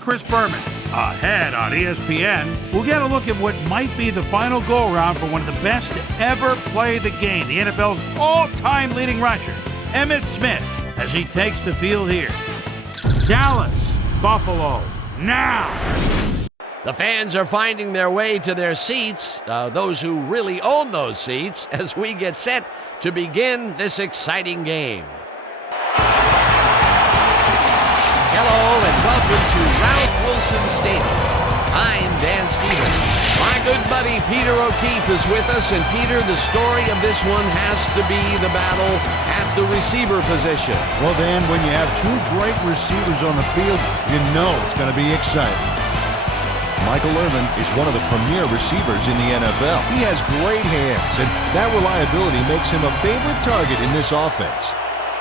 Chris Berman. Ahead on ESPN, we'll get a look at what might be the final go-around for one of the best to ever play the game, the NFL's all-time leading rusher, Emmitt Smith, as he takes the field here. Dallas, Buffalo, now! The fans are finding their way to their seats, those who really own those seats, as we get set to begin this exciting game. Hello and welcome to Ralph Wilson Stadium. I'm Dan Stevens. My good buddy Peter O'Keefe is with us, and Peter, the story of this one has to be the battle at the receiver position. Well, Dan, when you have two great receivers on the field, you know it's going to be exciting. Michael Irvin is one of the premier receivers in the NFL. He has great hands, and that reliability makes him a favorite target in this offense.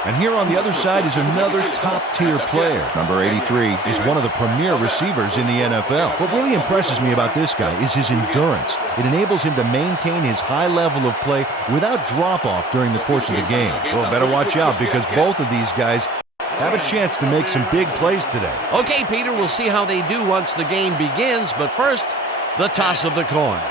And here on the other side is another top-tier player. Number 83 is one of the premier receivers in the NFL. What really impresses me about this guy is his endurance. It enables him to maintain his high level of play without drop-off during the course of the game. Well, better watch out because both of these guys have a chance to make some big plays today. Okay, Peter, we'll see how they do once the game begins, but first, the toss of the coin.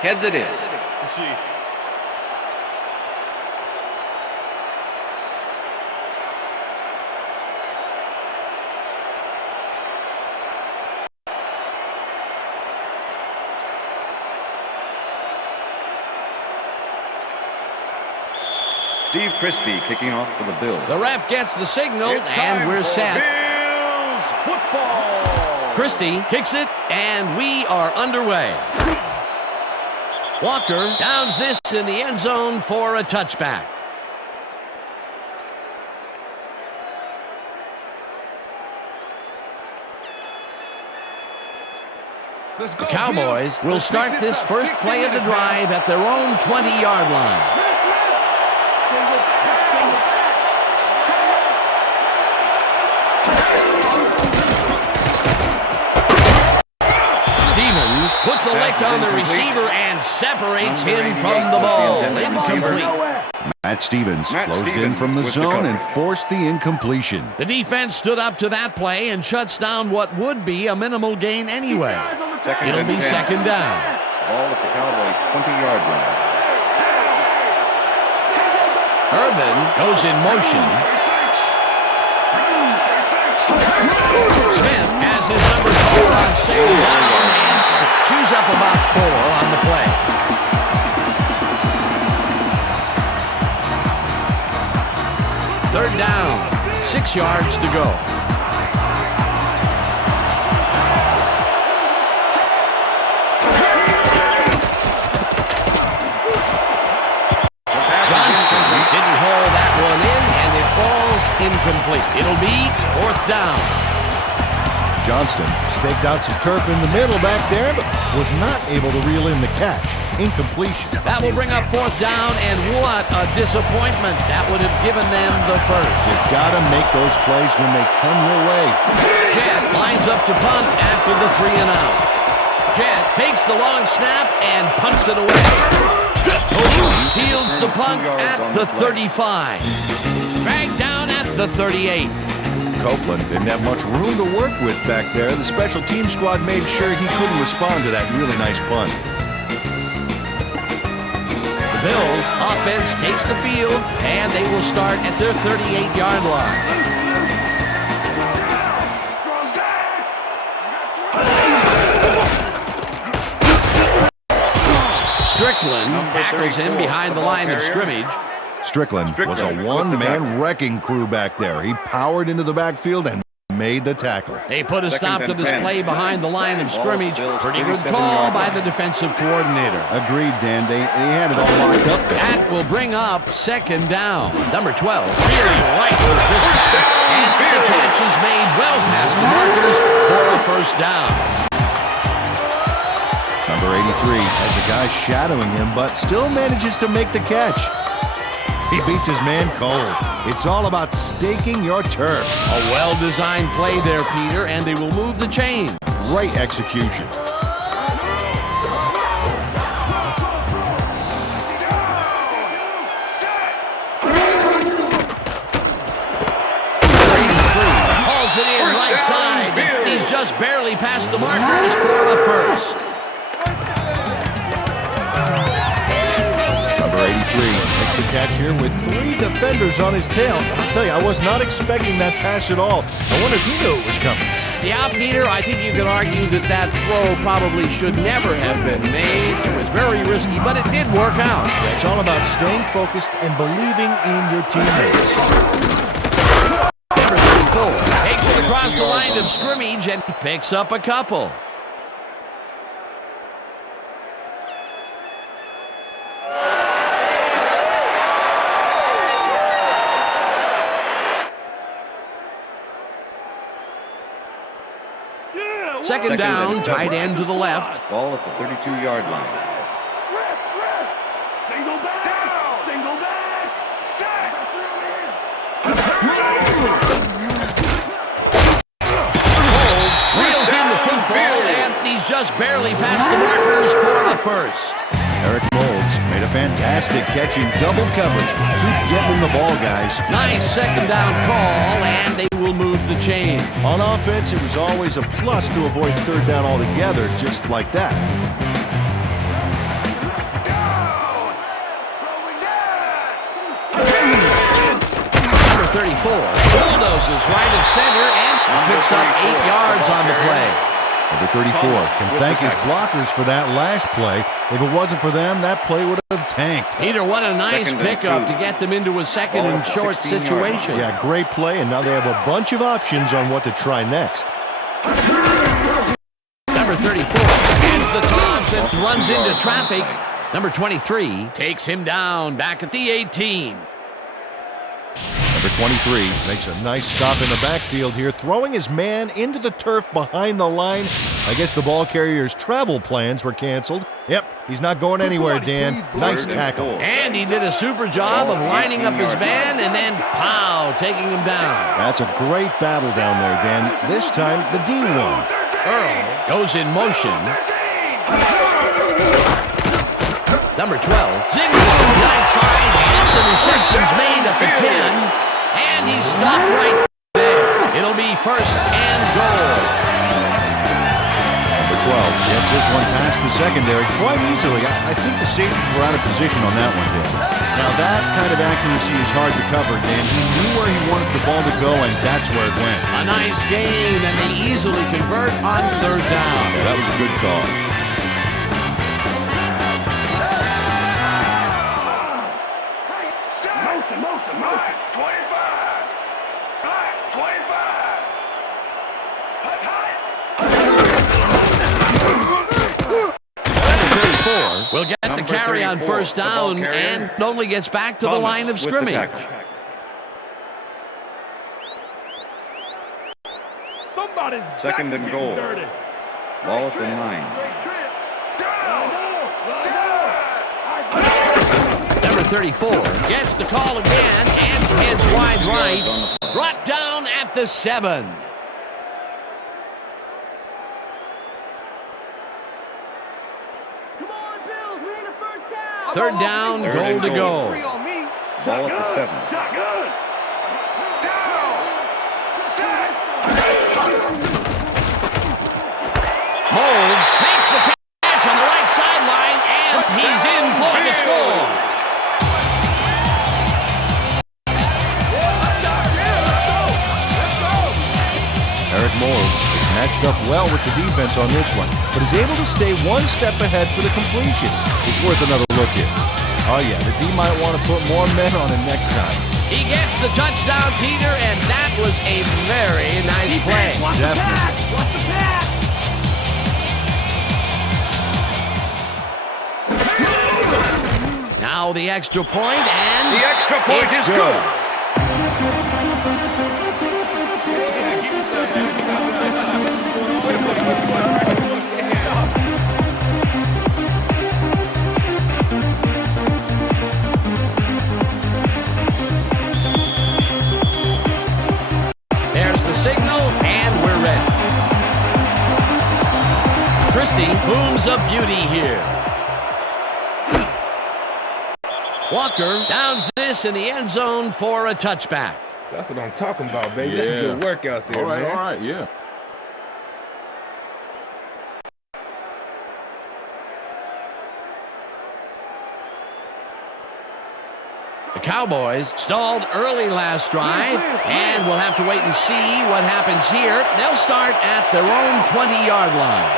Heads it is. Steve Christie kicking off for the Bills. The ref gets the signal, and we're set. Bills football. Christie kicks it, and we are underway. Walker downs this in the end zone for a touchback. The Cowboys will start this first play of the drive at their own 20-yard line. Stevens puts a lick on the receiver and separates him from the ball. Incomplete. Matt Stevens closed in from the zone and forced the incompletion. The defense stood up to that play and shuts down what would be a minimal gain anyway. It'll be second down. Ball at the Cowboys' 20-yard line. Irvin goes in motion. Smith has his number called on second down and chews up about 4 on the play. Third down, 6 yards to go. Johnston didn't haul that one in, and it falls incomplete. It'll be 4th down. Johnston staked out some turf in the middle back there, but was not able to reel in the catch. Incompletion. That will bring up 4th down, and what a disappointment. That would have given them the first. You've got to make those plays when they come your way. Jett lines up to punt after the 3 and out. Jett takes the long snap and punts it away. Cody fields the punt at the 35. Dragged down at the 38. Copeland didn't have much room to work with back there. The special team squad made sure he couldn't respond to that really nice punt. The Bills offense takes the field, and they will start at their 38-yard line. Strickland tackles him behind the line of scrimmage. Strickland was a one-man wrecking crew back there. He powered into the backfield and made the tackle. They put a stop to this play behind the line of scrimmage. Pretty good call by the defensive coordinator. Agreed, Dan. They had it all locked up there. That will bring up second down. Number 12 really likes this pass, and the catch is made well past the markers for a first down. Number 83 has a guy shadowing him, but still manages to make the catch. He beats his man cold. It's all about staking your turf. A well-designed play there, Peter, and they will move the chain. Great execution. just barely past the markers for a first. Number 83 makes the catch here with 3 defenders on his tail. I'll tell you, I was not expecting that pass at all. I wonder if he knew it was coming. Yeah, Peter, I think you could argue that that throw probably should never have been made. It was very risky, but it did work out. Yeah, it's all about staying focused and believing in your teammates. Number 34 takes it across the line of scrimmage and picks up a couple. Second down, tight end to the left. Ball at the 32-yard line. Single back. Single back. Sack. Reels in the football, and he's just barely past the markers for a first. Eric Moulds made a fantastic catch in double coverage. Keep getting him the ball, guys. Nice second down call, and they will move the chain. On offense, it was always a plus to avoid third down altogether, just like that. Number 34 bulldozes right of center and picks up 8 yards on the play. Number 34 can thank his blockers for that last play. If it wasn't for them, that play would have tanked. Peter, what a nice Second and pickup 2. to get them into a second and short 16-yard situation. Yeah, great play, and now they have a bunch of options on what to try next. Number 34 gets the toss and runs into traffic. Number 23 takes him down back at the 18. Number 23 makes a nice stop in the backfield here, throwing his man into the turf behind the line. I guess the ball carrier's travel plans were canceled. Yep, he's not going anywhere, Dan. Nice tackle. And he did a super job of lining up his man and then, pow, taking him down. That's a great battle down there, Dan. This time, the D won. Earl goes in motion. Number 12 zings it to the outside, and the reception's made at the 10. And he's stopped right there. It'll be first and goal. Number 12 gets this one past the secondary quite easily. I think the safeties were out of position on that one, Dan. Now, that kind of accuracy is hard to cover, Dan. He knew where he wanted the ball to go, and that's where it went. A nice gain, and they easily convert on third down. That was a good call. Motion. 25. 34 will get the carry on first down and only gets back to the line of scrimmage. Second and goal. Ball at the 9. Number 34 gets the call again and heads wide right. Brought down at the 7. Third down, goal to go. Ball at the 7. Moulds makes the catch on the right sideline, and he's in for the score. Eric Moulds is matched up well with the defense on this one, but is able to stay one step ahead for the completion. It's worth another look here. Oh yeah, the D might want to put more men on him next time. He gets the touchdown, Peter, and that was a very nice play. Definitely. Now the extra point, and The extra point is good. There's the signal, and we're ready. Christie booms a beauty here. Walker downs this in the end zone for a touchback. That's what I'm talking about, baby. That's good work out there, man. All right, yeah. The Cowboys stalled early last drive, and we'll have to wait and see what happens here. They'll start at their own 20-yard line.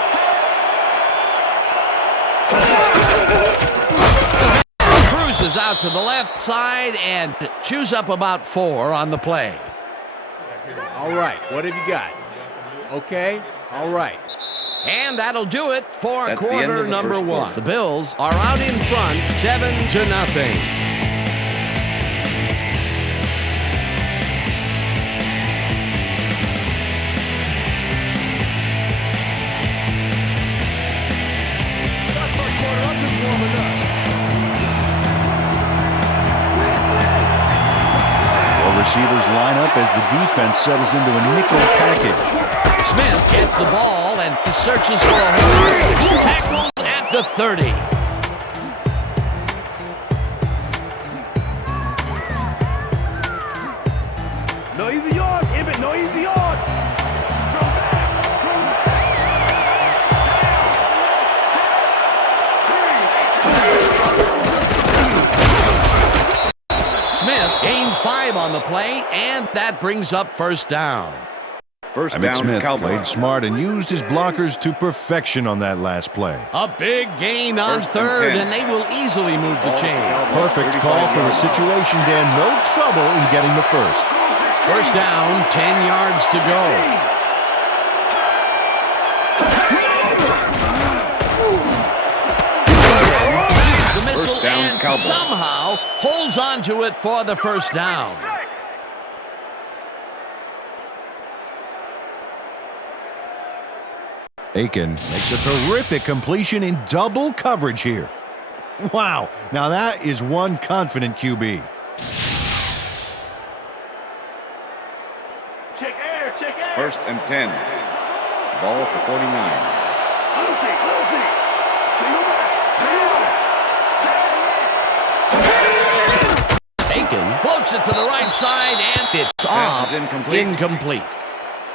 Cruises out to the left side and chews up about 4 on the play. All right, what have you got? Okay, all right. And that'll do it for That's the end quarter of the number first 1. quarter. The Bills are out in front, 7-0. First quarter up, just warming up. Well, receivers line up as the defense settles into a nickel package. Smith gets the ball and he searches for a hole. Tackled at the 30. No easy yard. Ibit, no easy yard. Throw back. Throw back. Smith gains 5 on the play, and that brings up first down. First Emmitt down, Smith Cowboys. played smart and used his blockers to perfection on that last play. A big gain on First and 3rd, 10. and they will easily move the chain. Perfect call for the situation, Dan. No trouble in getting the first. First down, 10 yards to go. The missile First down, and Cowboys. somehow holds on to it for the first down. Aiken makes a terrific completion in double coverage here. Wow, now that is one confident QB. Check air. Check air. First and 10. Ball at the 49. Lucy. Single back. Aiken floats it to the right side, and it's Pass off. is incomplete. Incomplete.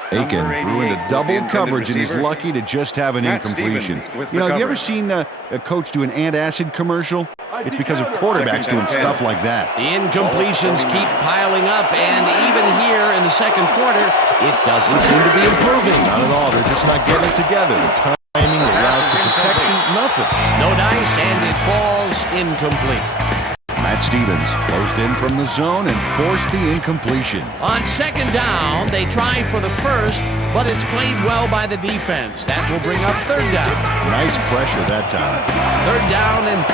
Aiken Number threw 88 into was double the intended coverage and is receiver. lucky to just have an Matt incompletion. Stevens with You know, the have you ever coverage. seen a coach do an antacid commercial? It's because of quarterbacks Second and doing 10. stuff like that. The incompletions keep piling up, and even here in the second quarter, it doesn't seem to be improving. Not at all. They're just not getting it together. The timing, the routes of protection, nothing. No dice, and it falls incomplete. Matt Stevens closed in from the zone and forced the incompletion. On second down, they try for the first, but it's played well by the defense. That will bring up third down. Nice pressure that time. Third down and 5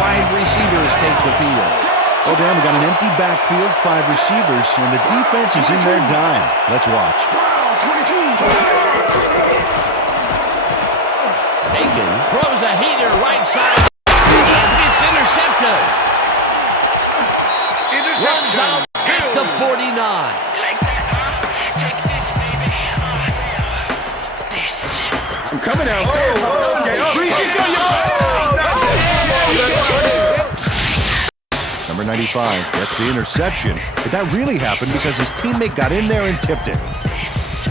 wide receivers take the field. Oh, damn, we got an empty backfield, 5 receivers, and the defense is in their dime. Let's watch. Aiken throws a heater right side, and it's intercepted. Runs out at the 49. I'm coming out. Number 95 gets the interception, but that really happened because his teammate got in there and tipped it.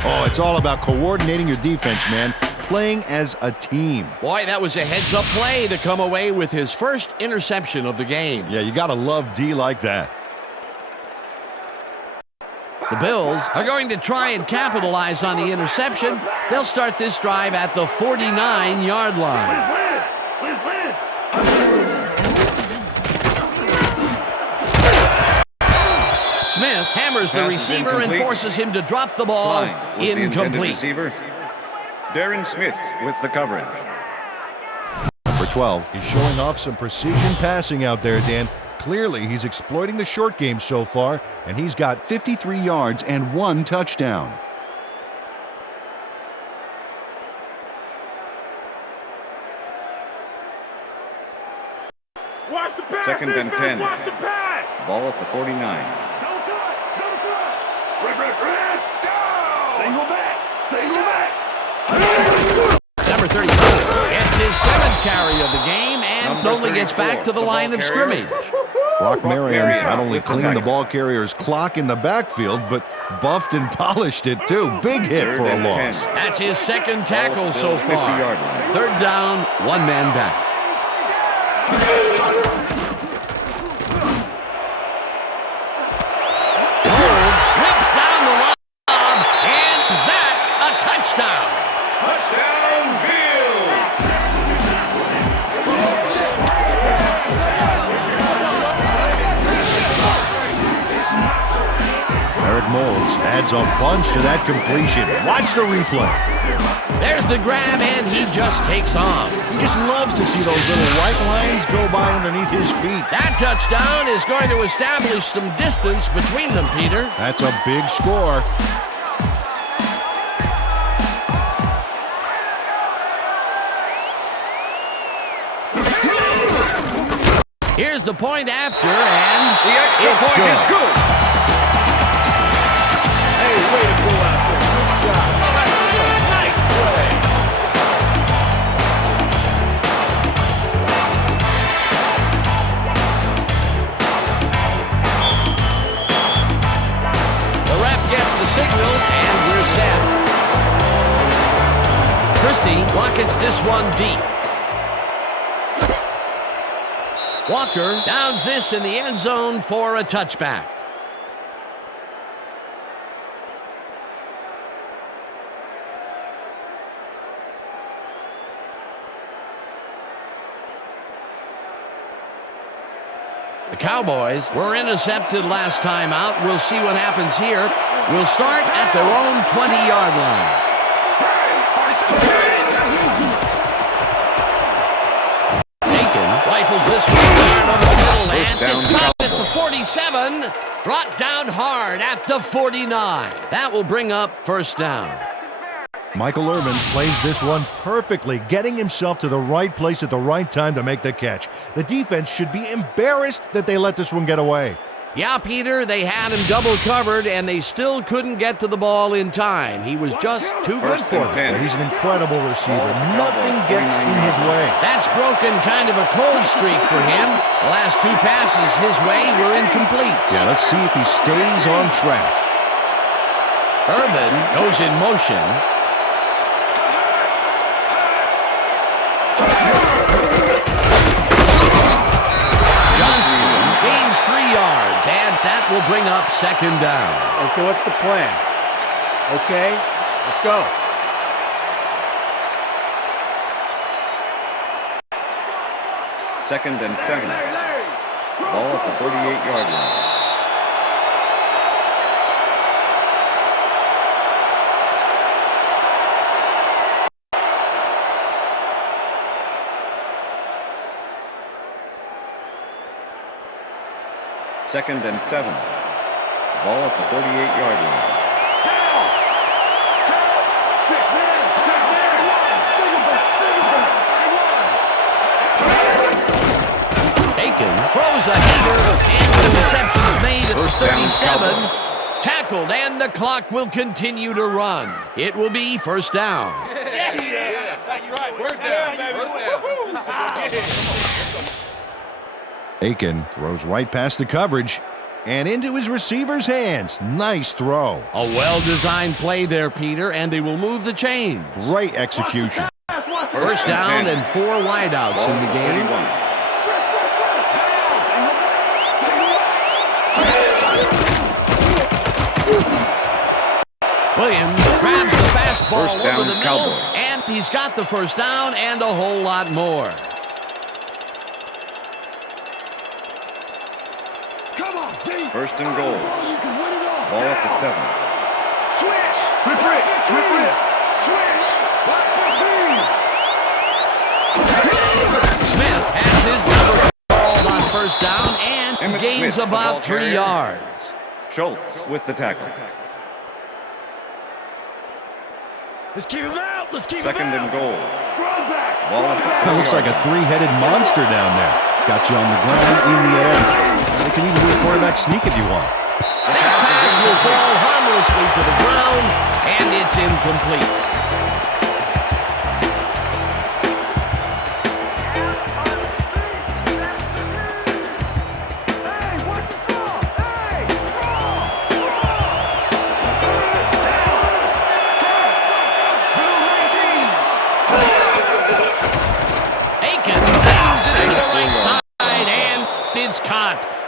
Oh, it's all about coordinating your defense, man. Playing as a team. Boy, that was a heads-up play to come away with his first interception of the game. Yeah, you gotta love D like that. The Bills are going to try and capitalize on the interception. They'll start this drive at the 49-yard line. Smith hammers the Pass is receiver and incomplete. forces him to drop the ball. Flying with the intended Incomplete. receiver. Darren Smith with the coverage. Number 12 is showing off some precision passing out there, Dan. Clearly, he's exploiting the short game so far, and he's got 53 yards and 1 touchdown. Watch the pass. Second and 10. Watch the pass. Ball at the 49. Double cut. Red. Go. Single back. Number 34 gets his 7th carry of the game and Number only gets 34, back to the the line ball of carrier. scrimmage. Brock Marion Marion not only with the cleaned the tackle. ball carrier's clock in the backfield, but buffed and polished it too. Big hit Third for a and loss. 10. That's his second tackle so Bill's 50-yard far. line. Third down, 1 man back. adds a bunch to that completion. Watch the replay. There's the grab, and he just takes off. He just loves to see those little white lines go by underneath his feet. That touchdown is going to establish some distance between them, Peter. That's a big score. Here's the point after, and the extra point is good. Hey, way to go out there. Good job. Oh, that's good. Nice play. The ref gets the signal, and we're set. Christie rockets this one deep. Walker downs this in the end zone for a touchback. The Cowboys were intercepted last time out. We'll see what happens here. We'll start at their own 20-yard line. Rifles this one down over the middle, and it's caught at the 47. Brought down hard at the 49. That will bring up first down. Michael Irvin plays this one perfectly, getting himself to the right place at the right time to make the catch. The defense should be embarrassed that they let this one get away. Yeah, Peter, they had him double covered, and they still couldn't get to the ball in time. He was just too good for them. He's an incredible receiver. Nothing gets in his way. That's broken kind of a cold streak for him. The last two passes his way were incomplete. Yeah, let's see if he stays on track. Irvin goes in motion. Johnston gains 3 yards, and that will bring up second down. Okay, what's the plan? Okay, let's go. Second and 7. Ball at the 48-yard line. Second and 7. Ball at the 48-yard line. Aiken throws a header, and the reception's made at the 37. Tackled, and the clock will continue to run. It will be first down. Yeah, that's right. First down, baby. Aiken throws right past the coverage and into his receiver's hands. Nice throw. A well-designed play there, Peter, and they will move the chains. Great execution. First down and 4 wideouts in the game. Williams grabs the fastball over the middle, and he's got the first down and a whole lot more. First and goal. Ball at the 7. Switch. Rip. Switch. Smith has his number called on first down and Emmett gains Smith, about 3 yards. Schultz with the tackle. Let's keep him out. Second and goal. Ball at the 4. That looks like a three-headed monster down there. Got you on the ground, in the air. They can even do a quarterback sneak if you want. This pass will fall harmlessly to the ground, and it's incomplete.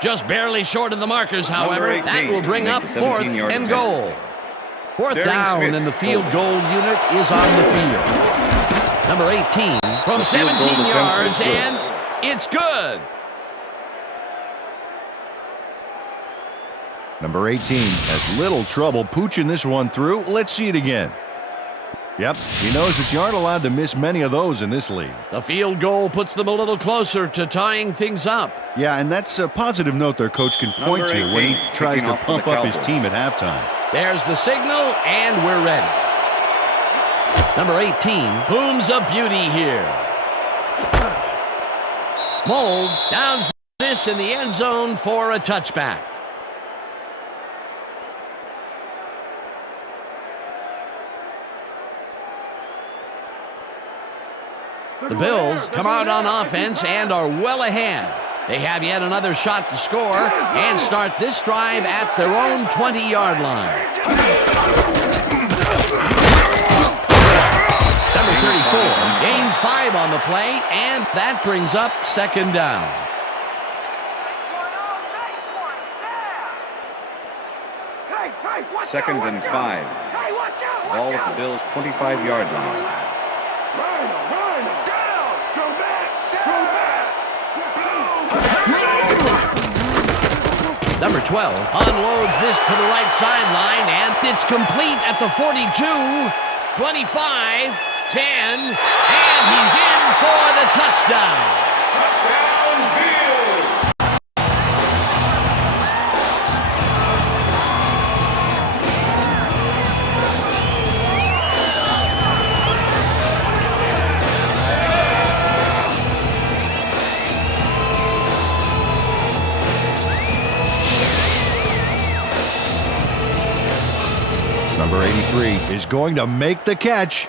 Just barely short of the markers, however. That will bring up 4th and goal. 4th down, and the field goal unit is on the field. Number 18 from 17 yards, and it's good. Number 18 has little trouble pooching this one through. Let's see it again. Yep, he knows that you aren't allowed to miss many of those in this league. The field goal puts them a little closer to tying things up. Yeah, and that's a positive note their coach can point to when he tries to pump up his team at halftime. There's the signal, and we're ready. Number 18 booms a beauty here. Molds downs this in the end zone for a touchback. The Bills come out on offense and are well ahead. They have yet another shot to score and start this drive at their own 20-yard line. Number 34 gains 5 on the play, and that brings up second down. Second and 5. Ball at the Bills' 25-yard line. Number 12 unloads this to the right sideline, and it's complete at the 42, 25, 10, and he's in for the touchdown. Touchdown, Bills! Number 83 is going to make the catch.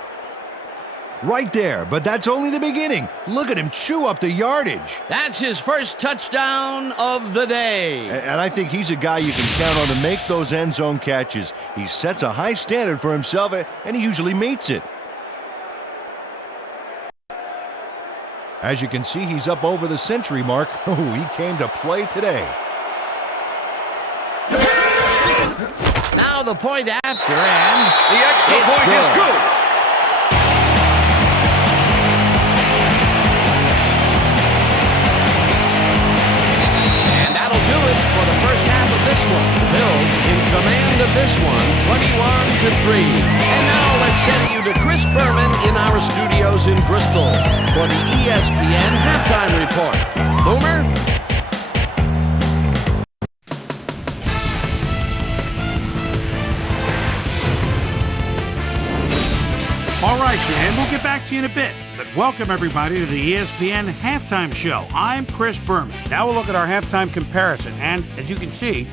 Right there, but that's only the beginning. Look at him chew up the yardage. That's his first touchdown of the day. And I think he's a guy you can count on to make those end zone catches. He sets a high standard for himself, and he usually meets it. As you can see, he's up over the century mark. Oh, he came to play today. Now the point after, and The extra point is good. And that'll do it for the first half of this one. The Bills in command of this one, 21-3. And now let's send you to Chris Berman in our studios in Bristol for the ESPN halftime report. Boomer? All right, Dan, we'll get back to you in a bit. But welcome, everybody, to the ESPN Halftime Show. I'm Chris Berman. Now we'll look at our halftime comparison. And as you can see,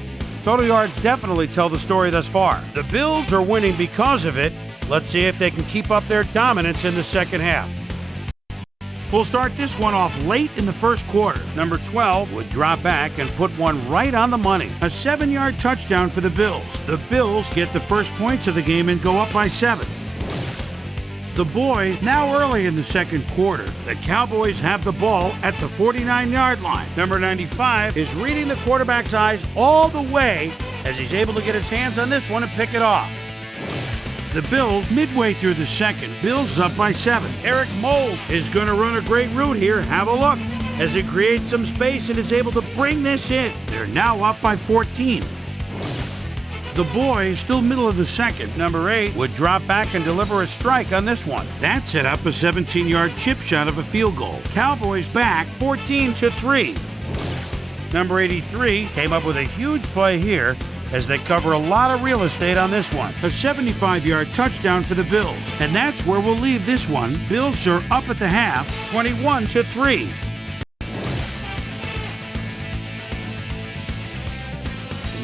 total yards definitely tell the story thus far. The Bills are winning because of it. Let's see if they can keep up their dominance in the second half. We'll start this one off late in the first quarter. Number 12 would drop back and put one right on the money. A 7-yard touchdown for the Bills. The Bills get the first points of the game and go up by 7. The boys, now early in the second quarter, the Cowboys have the ball at the 49-yard line. Number 95 is reading the quarterback's eyes all the way as he's able to get his hands on this one and pick it off. The Bills, midway through the second, Bills is up by 7. Eric Molds is going to run a great route here. Have a look as it creates some space and is able to bring this in. They're now up by 14. The boys, still middle of the second, number 8, would drop back and deliver a strike on this one. That set up a 17-yard chip shot of a field goal. Cowboys back 14-3. Number 83 came up with a huge play here as they cover a lot of real estate on this one. A 75-yard touchdown for the Bills. And that's where we'll leave this one. Bills are up at the half, 21-3.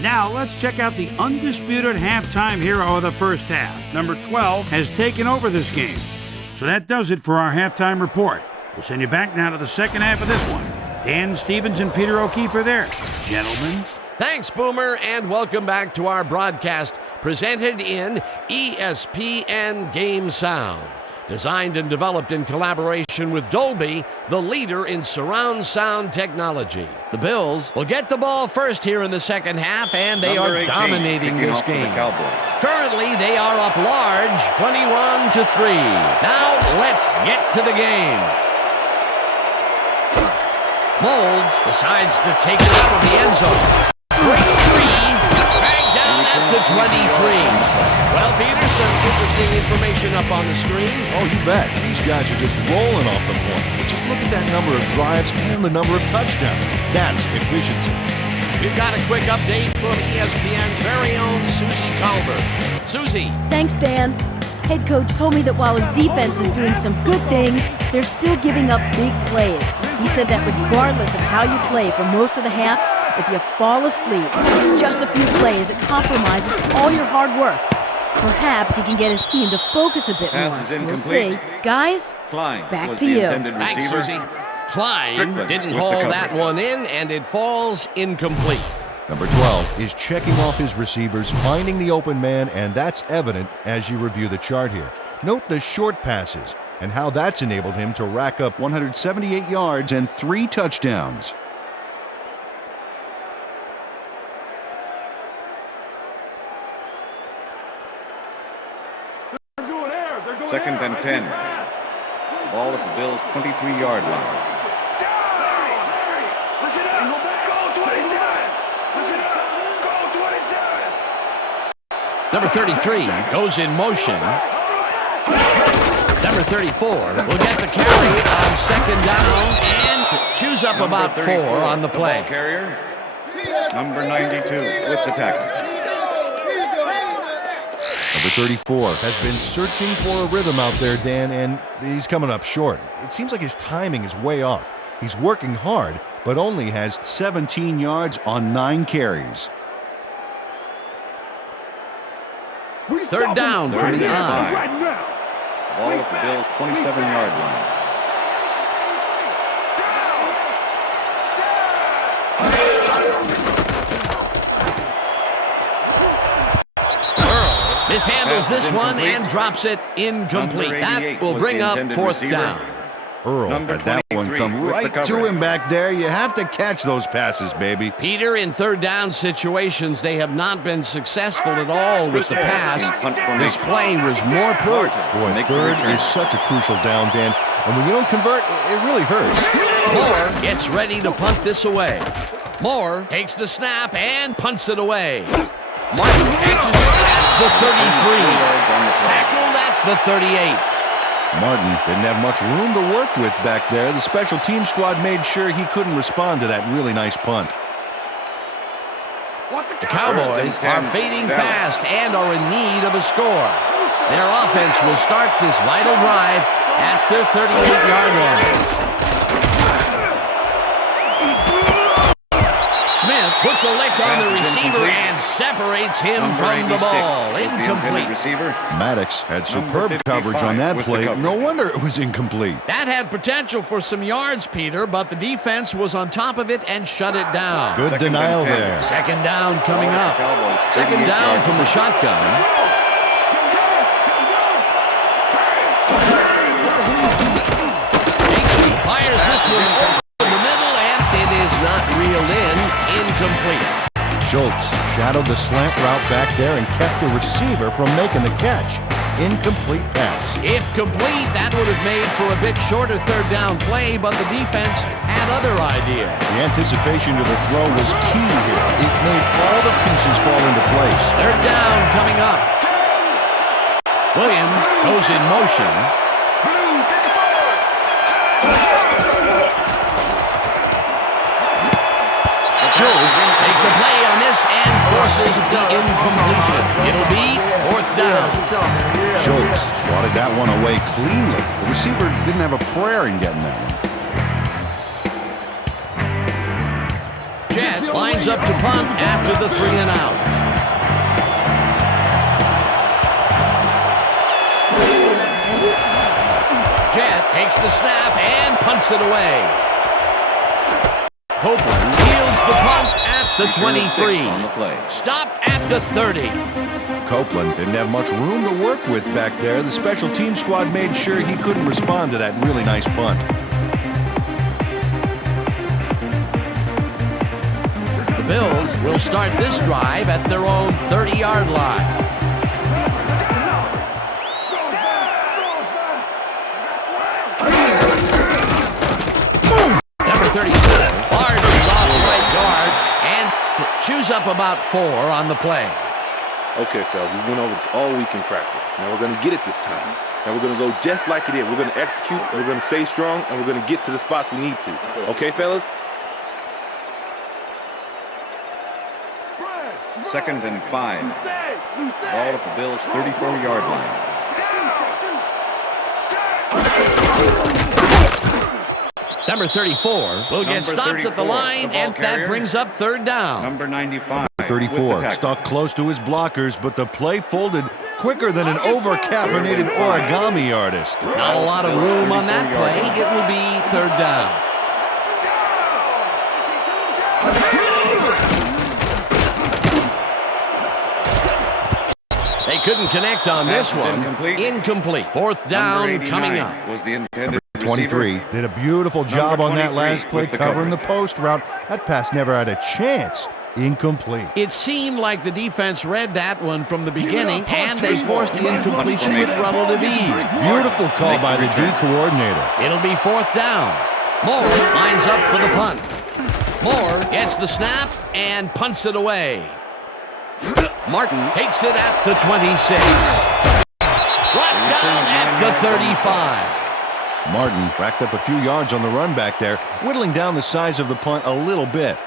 Now let's check out the undisputed halftime hero of the first half. Number 12 has taken over this game. So that does it for our halftime report. We'll send you back now to the second half of this one. Dan Stevens and Peter O'Keefe are there. Gentlemen. Thanks, Boomer, and welcome back to our broadcast presented in ESPN Game Sound. Designed and developed in collaboration with Dolby, the leader in surround sound technology. The Bills will get the ball first here in the second half, and they are dominating this game. Currently, they are up large, 21-3. Now, let's get to the game. Molds decides to take it out of the end zone. Breaks free, at the 23. Well, Peter, some interesting information up on the screen. Oh, you bet. These guys are just rolling off the points. But just look at that number of drives and the number of touchdowns. That's efficiency. We've got a quick update from ESPN's very own Susie Colbert. Susie. Thanks, Dan. Head coach told me that while his defense is doing some good things, they're still giving up big plays. He said that regardless of how you play for most of the half, if you fall asleep, just a few plays, it compromises all your hard work. Perhaps he can get his team to focus a bit Pass more. is We'll incomplete. see. Guys, Klein back was to the you. intended Thanks, receiver. Susie. Klein Strickland didn't with the haul coverage. that one in, and it falls incomplete. Number 12 is checking off his receivers, finding the open man, and that's evident as you review the chart here. Note the short passes and how that's enabled him to rack up 178 yards and 3 touchdowns. Second and 10. Ball at the Bills' 23-yard line. Listen up. Go 27. Listen up. Go 27. Number 33 goes in motion. Number 34 will get the carry on second down and chews up Number about 4 34, on the play. ball carrier. Number 92 with the tackle. Number 34 has been searching for a rhythm out there, Dan, and he's coming up short. It seems like his timing is way off. He's working hard, but only has 17 yards on 9 carries. Third down from the eye. Right now. Ball at the Bills' 27-yard line. Mishandles Pass is this one incomplete. and drops it incomplete. Number That 88 will was bring the up intended fourth receiver. down. Earl Number had that one 23 come with the right to coverage. him back there. You have to catch those passes, baby. Peter, in third down situations, they have not been successful at all with the pass. In punt This formation. play was more proof. Boy, Make the third return. is such a crucial down, Dan. And when you don't convert, it really hurts. Moore gets ready to punt this away. Moore takes the snap and punts it away. Martin catches it at the 33. yards on the play. Tackled at the 38. Martin didn't have much room to work with back there. The special team squad made sure he couldn't respond to that really nice punt. The Cowboys First and 10, are fading Dallas. fast and are in need of a score. Their offense will start this vital drive at their 38-yard line. Smith puts a lick on the Pass is receiver incomplete. and separates him Number from the 86 ball. was the intended Incomplete. receiver. Maddox had Number superb 55 coverage on that with the play. coverage. No wonder it was incomplete. That had potential for some yards, Peter, but the defense was on top of it and shut it down. Good Second and denial 10. there. Second down coming Ball at up. the Cowboys' Second 38 down yard from the line. shotgun. Jakey fires this one over the middle, and it is not reeled in. Incomplete. Schultz shadowed the slant route back there and kept the receiver from making the catch. Incomplete pass. If complete, that would have made for a bit shorter third down play, but the defense had other ideas. The anticipation to the throw was key here. It made all the pieces fall into place. Third down coming up. Williams goes in motion. Takes a play on this and forces the incompletion. It'll be fourth down. Schultz swatted that one away cleanly. The receiver didn't have a prayer in getting that one. Jet lines up to punt after the 3 and out. Jet takes the snap and punts it away. Copeland yields the punt at the Return of 23. 6 on the play. Stopped at the 30. Copeland didn't have much room to work with back there. The special team squad made sure he couldn't respond to that really nice punt. The Bills will start this drive at their own 30-yard line. Number 34 barges off right guard and chews up about 4 on the play. Okay, fellas, we went over this all week in practice. Now we're going to get it this time. Now we're going to go just like it is. We're going to execute, we're going to stay strong, and we're going to get to the spots we need to. Okay, fellas? 2nd and 5. Ball at the Bills' 34-yard line. Number 34 will get stopped at the line, and that brings up 3rd down. Number 95. 34 stuck close to his blockers, but the play folded quicker than an over-caffeinated origami artist. Not a lot of room on that play. It will be 3rd down. They couldn't connect on this one. Incomplete. 4th down coming up. Was the intended 23 did a beautiful job on that last play with the covering the coverage. post route. That pass never had a chance. Incomplete. It seemed like the defense read that one from the beginning, and they forced the incompletion with relative ease. Beautiful call by the D coordinator. It'll be 4th down. Moore lines up for the punt. Moore gets the snap and punts it away. Martin takes it at the 26. Brought down at the 35. Martin racked up a few yards on the run back there, whittling down the size of the punt a little bit.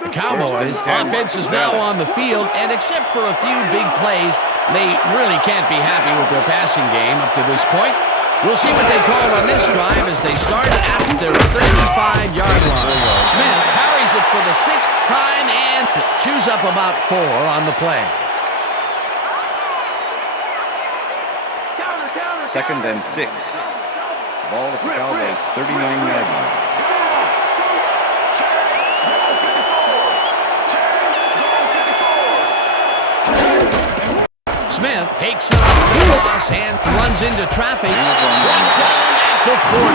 The Cowboys offense is now on the field, and except for a few big plays, they really can't be happy with their passing game up to this point. We'll see what they call on this drive as they start at their 35-yard line. Smith carries it for the 6th time and chews up about 4 on the play. 2nd and 6. Ball at the Cowboys' 39-yard line. Smith takes it off the cross and runs into traffic. Brought down at the 40.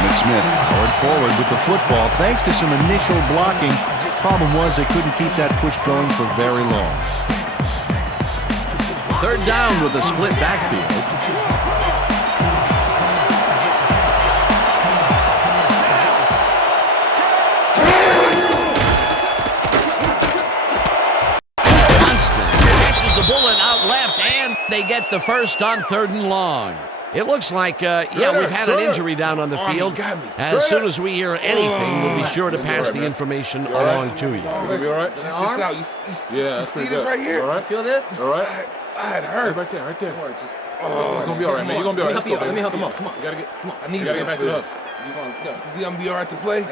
Emmitt Smith powered forward with the football thanks to some initial blocking. Problem was they couldn't keep that push going for very long. 3rd down with a split backfield. The bullet out left, and they get the first on 3rd and long. It looks like, we've had an injury down on the field. As soon as we hear anything, we'll be sure to pass the information along to you. You gonna be all right? Check this out. You see this right here? All right. Feel this? All right. It hurts. Right there. You're gonna be all right, man. You're gonna be all right. Let me help you. Come on. You gotta get. Come on. I need you gotta get back to us. You want to go? You gonna be all right to play?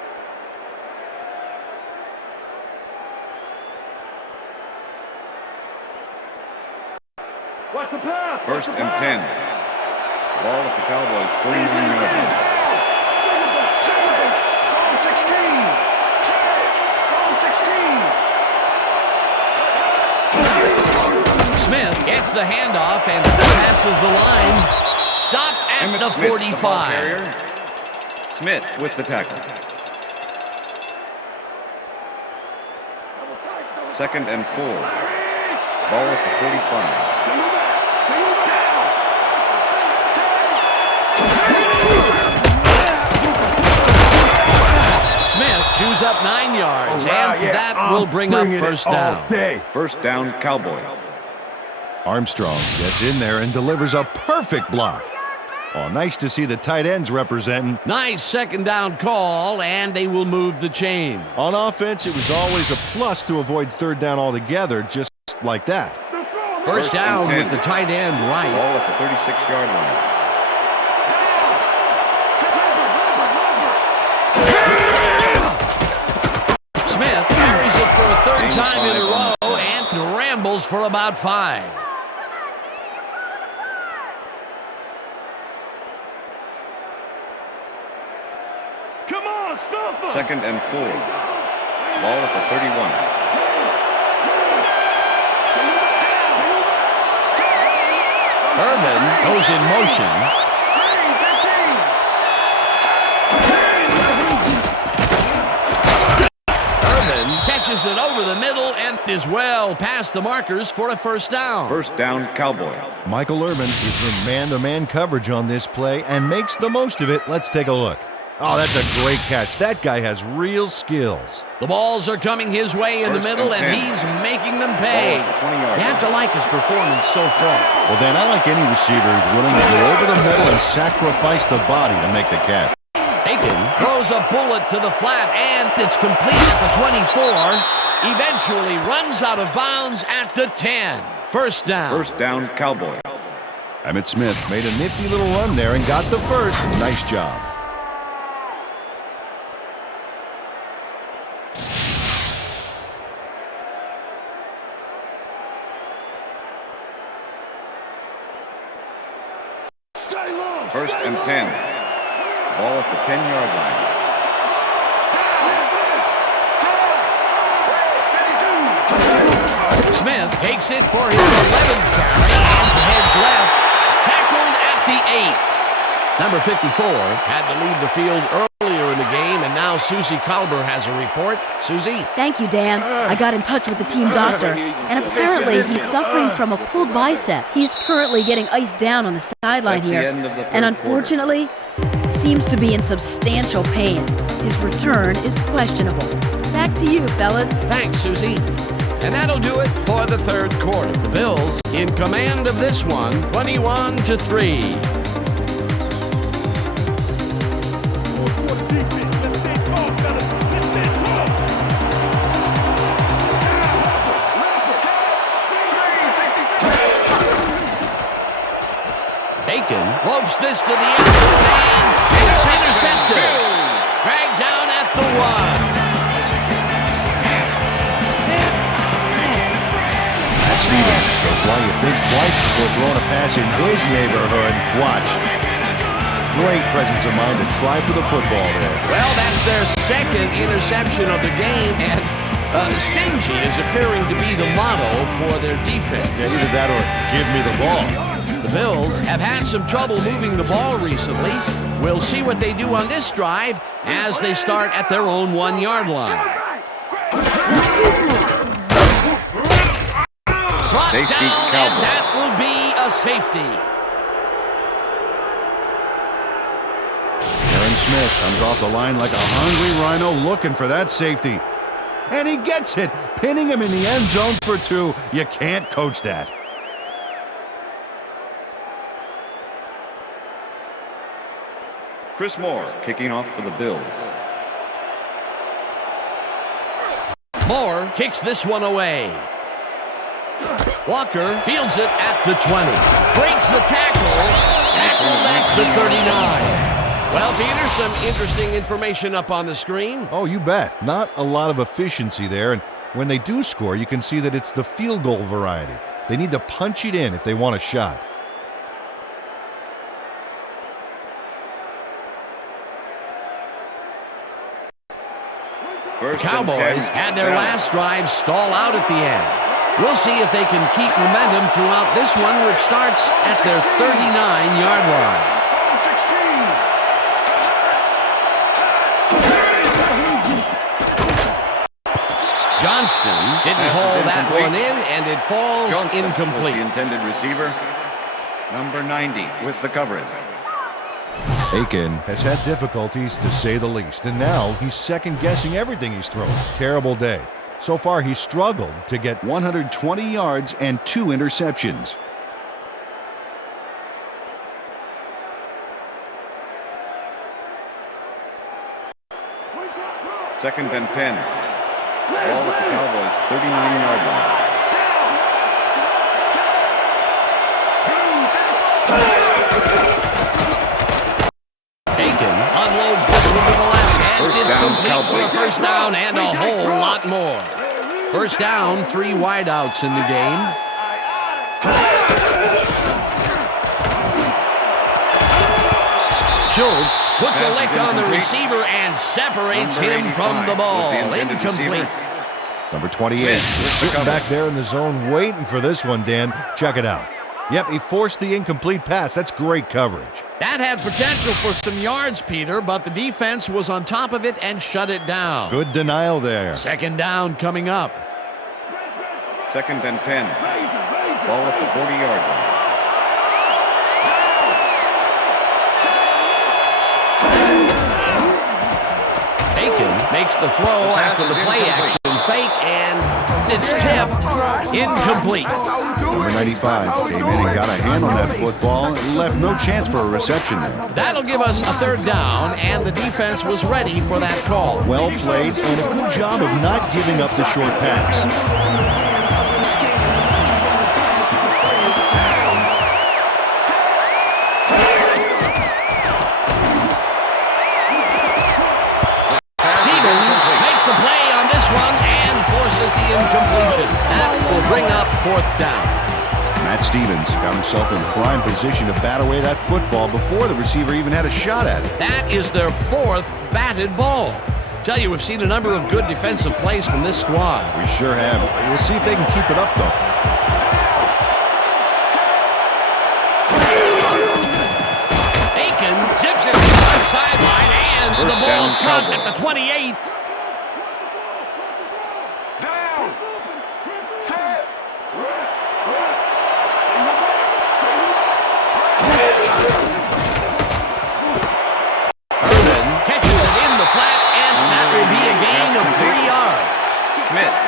Watch the pass. 1st and 10. Ball at the Cowboys' 49-yard line. 16. Smith gets the handoff and passes the line. Stopped at Emmitt the Smith, 45. the ball carrier. Smith with the tackle. 2nd and 4. Ball at the 45. Smith chews up 9 yards, and that will bring up 1st down. 1st down, Cowboy. Armstrong gets in there and delivers a perfect block. Oh, nice to see the tight ends representing. Nice 2nd down call, and they will move the chain. On offense, it was always a plus to avoid 3rd down altogether, just like that. 1st down with the tight end right. Ball at the 36-yard line. Smith carries it for a 3rd time in a row and rambles for about 5. Come on, stuff him. 2nd and 4. Ball at the 31. Urban goes in motion. Urban catches it over the middle and is well past the markers for a 1st down. 1st down, Cowboy. Michael Urban is in man-to-man coverage on this play and makes the most of it. Let's take a look. Oh, that's a great catch. That guy has real skills. The balls are coming his way in the middle, and he's making them pay. You have to like his performance so far. Well, Dan, I like any receiver who's willing to go over the middle and sacrifice the body to make the catch. Aiken throws a bullet to the flat, and it's complete at the 24. Eventually runs out of bounds at the 10. First down. First down, Cowboys. Emmitt Smith made a nifty little run there and got the first. Nice job. First and 10. Ball at the 10-yard line. Smith takes it for his 11th carry and heads left. Tackled at the 8. Number 54 had to leave the field earlier in the game, and now Susie Kalber has a report. Susie? Thank you, Dan. I got in touch with the team doctor, and apparently he's suffering from a pulled bicep. He's currently getting iced down on the sideline here, and unfortunately, seems to be in substantial pain. His return is questionable. Back to you, fellas. Thanks, Susie. And that'll do it for the third quarter. The Bills in command of this one, 21-3. Bacon lopes this to the end zone, and it's intercepted. Dragged down at the 1. Stevens goes why you think twice before throwing a pass in his neighborhood. Watch. Great presence of mind to try for the football there. Well, that's their second interception of the game, and stingy is appearing to be the motto for their defense. Yeah, either that or give me the ball. The Bills have had some trouble moving the ball recently. We'll see what they do on this drive as they start at their own 1-yard line. Brought Safety, down, Cowboys. and that will be a safety. Aaron Smith comes off the line like a hungry rhino looking for that safety. And he gets it, pinning him in the end zone for 2. You can't coach that. Chris Moore kicking off for the Bills. Moore kicks this one away. Walker fields it at the 20. Breaks the tackle. Tackled at the 39. Well, Peter, some interesting information up on the screen. Oh, you bet. Not a lot of efficiency there, and when they do score, you can see that it's the field goal variety. They need to punch it in if they want a shot. The Cowboys had their last drive stall out at the end. We'll see if they can keep momentum throughout this one, which starts at their 39-yard line. Johnston didn't haul that one in, and it falls incomplete. The intended receiver, number 90, with the coverage. Aiken has had difficulties, to say the least, and now he's second-guessing everything he's thrown. Terrible day. So far, he's struggled to get 120 yards and 2 interceptions. Second and 10. Ball at the Cowboys' 39-yard line. Aiken unloads this one to the left, and it's complete for a first down and a whole lot more. First down, 3 wideouts in the game. Schultz puts a lick on the receiver and separates him from the ball. Incomplete. Number 28, sitting back there in the zone waiting for this one, Dan. Check it out. Yep, he forced the incomplete pass. That's great coverage. That had potential for some yards, Peter, but the defense was on top of it and shut it down. Good denial there. Second down coming up. Second and 10. Ball at the 40-yard line. Makes the throw after the play action fake, and it's tipped. Incomplete. Number 95 came in and got a hand on that football and left no chance for a reception there. That'll give us a third down, and the defense was ready for that call. Well played and a good job of not giving up the short pass. A play on this one and forces the incompletion. That will bring up fourth down. Matt Stevens got himself in prime position to bat away that football before the receiver even had a shot at it. That is their fourth batted ball. Tell you, we've seen a number of good defensive plays from this squad. We sure have. We'll see if they can keep it up, though. Aiken zips it to the left sideline, and the ball's caught at the 28th.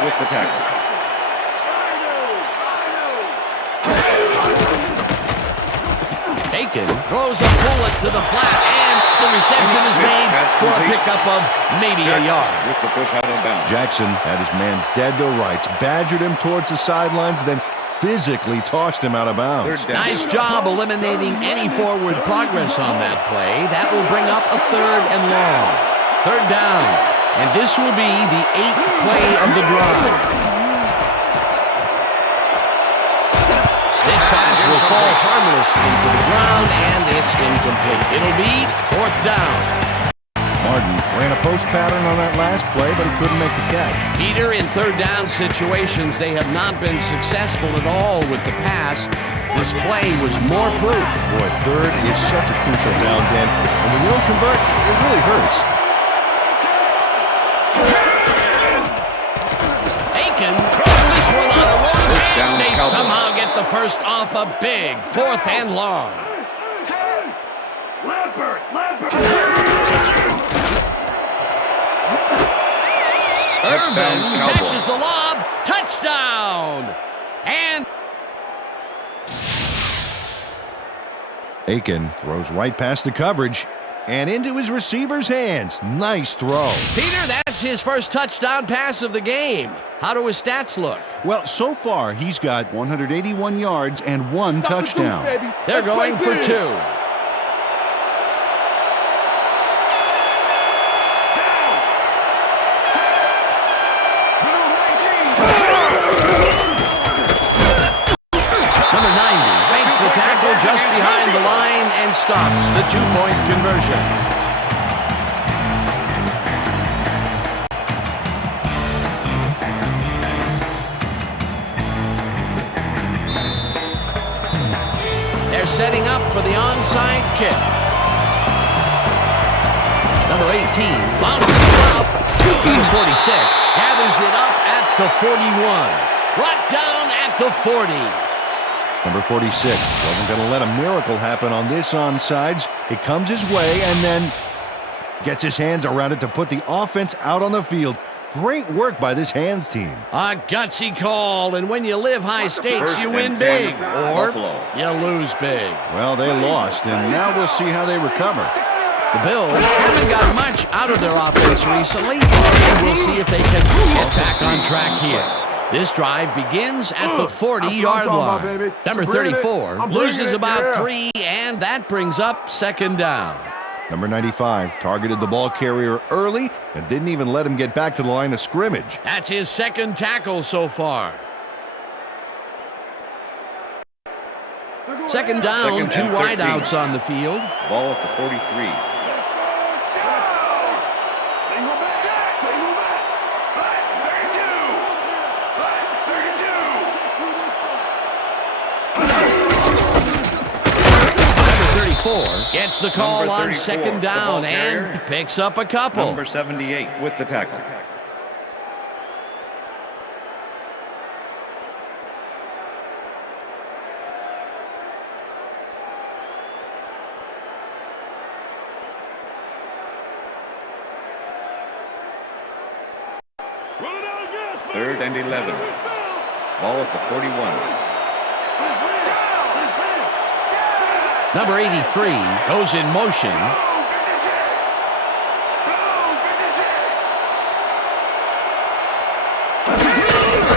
With the tackle. Aiken throws a bullet to the flat, and the reception is made for a pickup of maybe a yard. With the push out of bounds. Jackson had his man dead to rights, badgered him towards the sidelines, then physically tossed him out of bounds. Nice job eliminating any forward progress on that play. That will bring up a third and long. Third down. And this will be the 8th play of the drive. This pass will fall harmlessly to the ground, and it's incomplete. It'll be fourth down. Martin ran a post pattern on that last play, but he couldn't make the catch. Peter, in third down situations, they have not been successful at all with the pass. This play was more proof. Boy, third is such a crucial down, Dan. And when you don't convert, it really hurts. Aiken throws this one on a roll, and they Cowboys. somehow get the first off a big fourth and long. Irvin catches the lob, touchdown! And Aiken throws right past the coverage and into his receiver's hands. Nice throw. Peter, that's his first touchdown pass of the game. How do his stats look? Well, so far, he's got 181 yards and 1 touchdown. They're going for 2. Number 90 makes the tackle just behind the line and stops the 2-point conversion. They're setting up for the onside kick. Number 18 bounces it up. Number 46 gathers it up at the 41. Brought down at the 40. Number 46 wasn't going to let a miracle happen on this onside. It comes his way and then gets his hands around it to put the offense out on the field. Great work by this hands team. A gutsy call, and when you live high stakes, you win big, or you lose big. Well, they lost, and now we'll see how they recover. The Bills haven't got much out of their offense recently, and we'll see if they can get back on track here. This drive begins at the 40-yard line. Number 34 loses about 3, and that brings up second down. Number 95 targeted the ball carrier early and didn't even let him get back to the line of scrimmage. That's his second tackle so far. Second down, 2 wideouts on the field. Ball at the 43. Gets the call on second down and picks up a couple. Number 78 with the tackle. 3rd and 11. Ball at the 41. Number 83 goes in motion.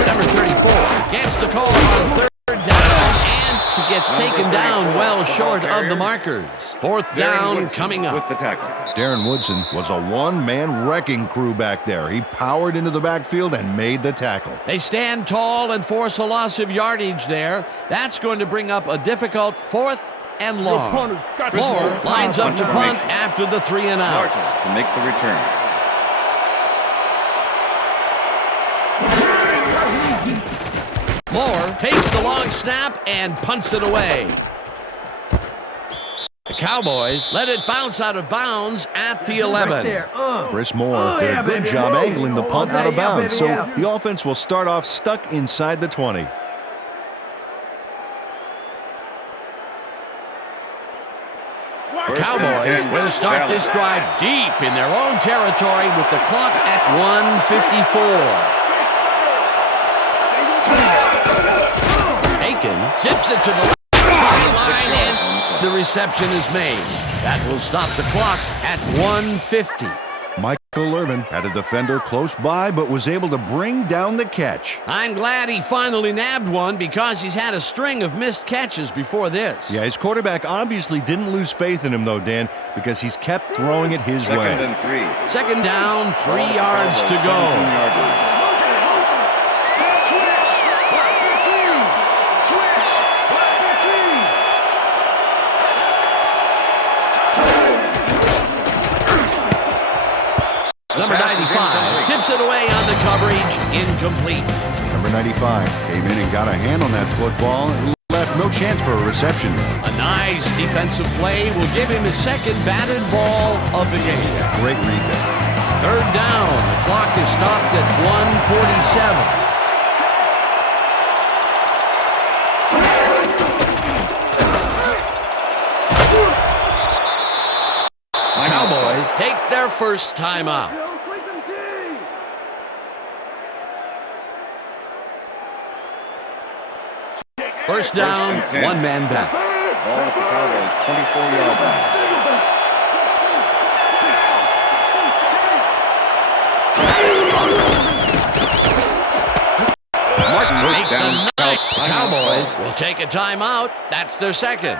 Number 34 gets the call on 3rd down and gets taken down well short of the markers. 4th down coming up. With the tackle. Darren Woodson was a one-man wrecking crew back there. He powered into the backfield and made the tackle. They stand tall and force a loss of yardage there. That's going to bring up a difficult 4th and long. Moore lines up to punt after the 3 and out. Martin to make the return. Moore takes the long snap and punts it away. The Cowboys let it bounce out of bounds at the 11. Chris Moore did a good job angling the punt out of bounds, so the offense will start off stuck inside the 20. The Cowboys will start this drive deep in their own territory with the clock at 1:54. Aiken zips it to the left sideline, and the reception is made. That will stop the clock at 1:50. Michael Irvin had a defender close by, but was able to bring down the catch. I'm glad he finally nabbed one because he's had a string of missed catches before this. Yeah, his quarterback obviously didn't lose faith in him, though, Dan, because he's kept throwing it his way. 2nd and 3. 2nd down, 3 yards to go. 17-yard line. Number 95 tips it away on the coverage, incomplete. Number 95 came in and got a hand on that football and left no chance for a reception. A nice defensive play will give him his 2nd batted ball of the game. Great read there. 3rd down. The clock is stopped at 1:47. Cowboys take their first time out. First down, 1 man back. Ball at the Cowboys' 24-yard line. Martin makes the down. 9. Cowboys will take a timeout. That's their 2nd.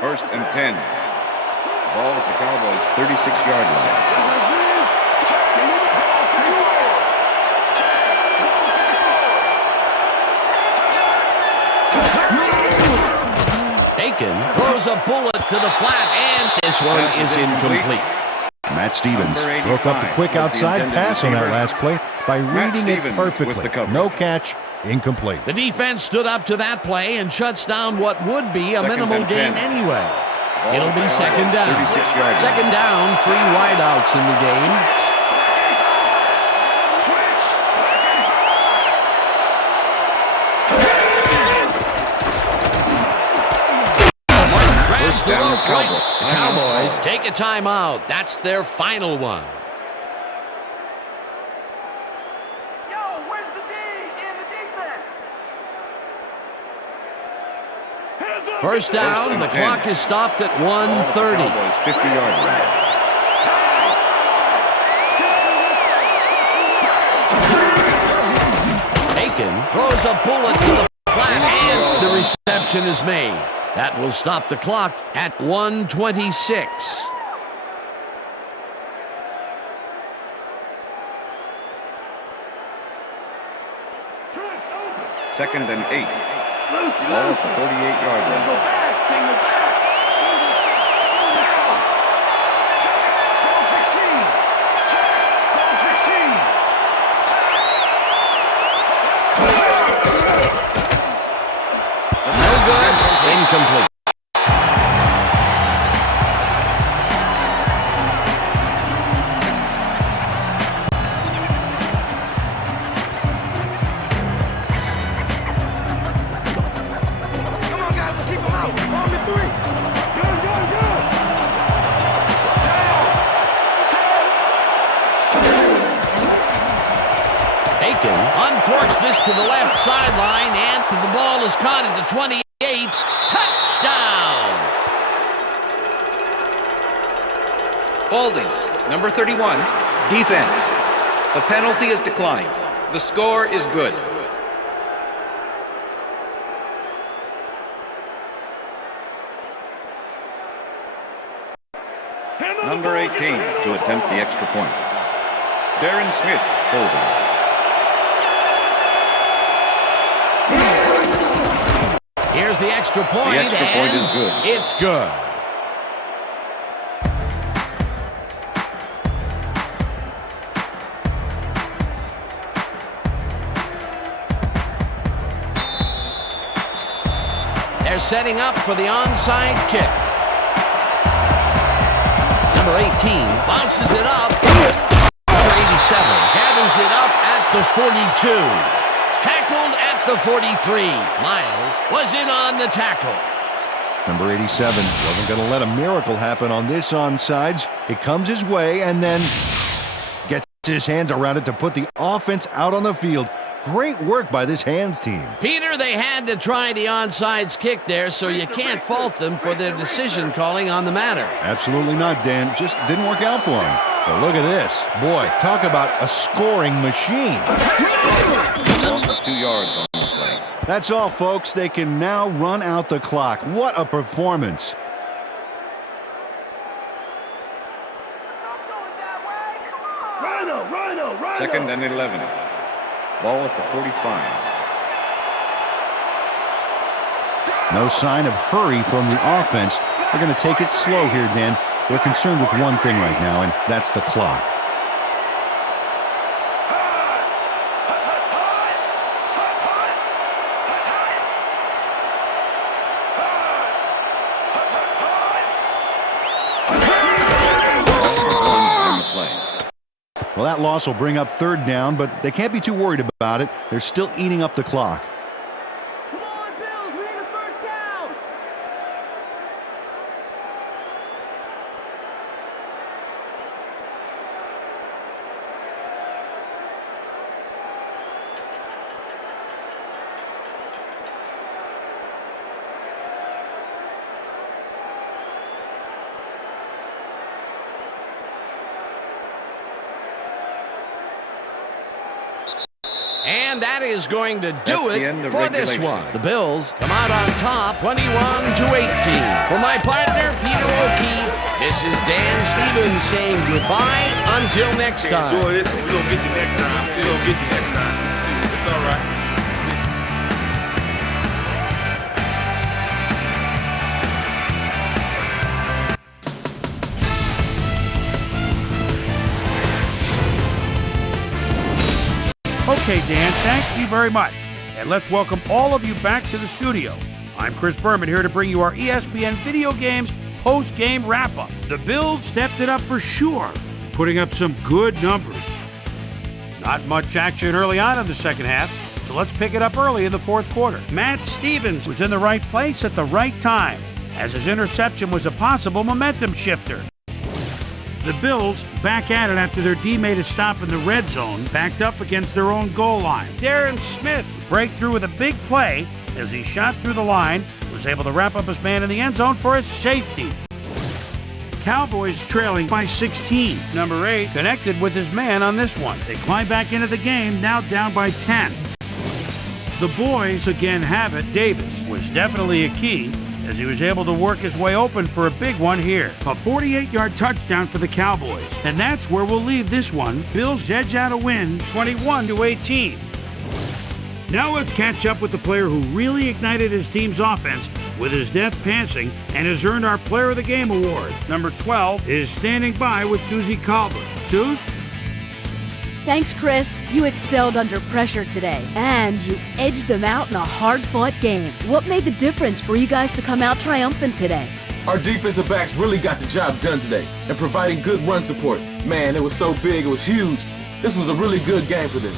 1st and 10. Ball at the Cowboys' 36-yard line. Aiken throws a bullet to the flat, and this one is incomplete. Matt Stevens Number 85 broke up the quick was the outside intended pass on that receiver. last play by reading it Stevens with the perfectly. coverage. No catch, incomplete. The defense stood up to that play and shuts down what would be a 2nd minimal and gain 10. anyway. Ball It'll at be the 2nd Cowboys' down. 36-yard line. 2nd down, 3 wideouts in the game. Martin grabs the down, rope right. Cowboys. The Cowboys take a timeout. That's their final one. First down, the clock is stopped at 1:30. Cowboys' 50-yard line. Aiken throws a bullet to the flat, and the reception is made. That will stop the clock at 1:26. 2nd and 8. Ball at the 48-yard line. No good. Incomplete. Come on, guys, let's keep them out. Ball to 3. to the left sideline, and the ball is caught at the 28. Touchdown! Holding, number 31, defense. The penalty is declined. The score is good. Number 18 to attempt the extra point. Darren Smith holding. Here's the extra point. The extra point is good. It's good. They're setting up for the onside kick. Number 18 bounces it up. Number 87 gathers it up at the 42. Tackled at the 43. Miles was in on the tackle. Number 87 wasn't going to let a miracle happen on this onside. It comes his way and then gets his hands around it to put the offense out on the field. Great work by this hands team. Peter, they had to try the onside kick there, so you can't fault them for their decision calling on the matter. Absolutely not, Dan. Just didn't work out for him. But look at this. Boy, talk about a scoring machine. Loss of 2 yards on the play. That's all, folks. They can now run out the clock. What a performance. Second and 11. Ball at the 45. No sign of hurry from the offense. They're going to take it slow here, Dan. They're concerned with one thing right now, and that's the clock. Well, that loss will bring up third down, but they can't be too worried about it. They're still eating up the clock. Come on, Bills, we need a first down. And that is going to do That's the it end of for this regulation. one. The Bills come out on top, 21-18. For my partner, Peter O'Keefe, this is Dan Stevens saying goodbye until next time. Enjoy this, and we're going to get you next time. We're going to get you next time. It's all right. Okay, Dan, thank you very much. And let's welcome all of you back to the studio. I'm Chris Berman here to bring you our ESPN Video Games post-game wrap-up. The Bills stepped it up for sure, putting up some good numbers. Not much action early on in the second half, so let's pick it up early in the fourth quarter. Matt Stevens was in the right place at the right time, as his interception was a possible momentum shifter. The Bills back at it after their D made a stop in the red zone, backed up against their own goal line. Darren Smith break through with a big play as he shot through the line, was able to wrap up his man in the end zone for a safety. Cowboys trailing by 16. Number 8 connected with his man on this one. They climb back into the game, now down by 10. The boys again have it. Davis was definitely a key, as he was able to work his way open for a big one here. A 48-yard touchdown for the Cowboys. And that's where we'll leave this one. Bills edge out a win, 21-18. Now let's catch up with the player who really ignited his team's offense with his deft passing and has earned our Player of the Game award. Number 12 is standing by with Susie Calvert. Suze? Thanks, Chris. You excelled under pressure today, and you edged them out in a hard-fought game. What made the difference for you guys to come out triumphant today? Our defensive backs really got the job done today and providing good run support. Man, it was so big, it was huge. This was a really good game for them.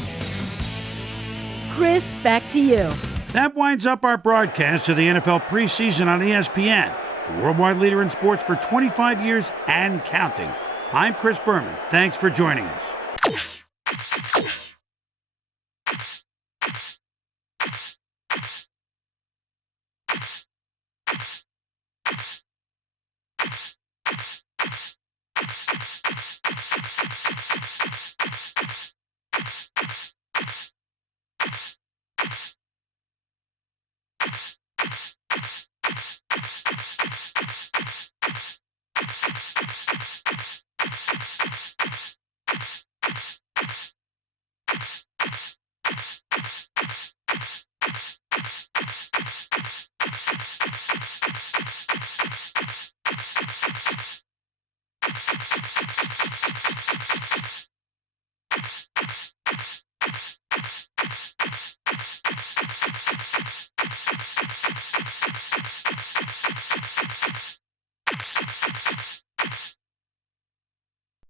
Chris, back to you. That winds up our broadcast of the NFL preseason on ESPN, the worldwide leader in sports for 25 years and counting. I'm Chris Berman. Thanks for joining us.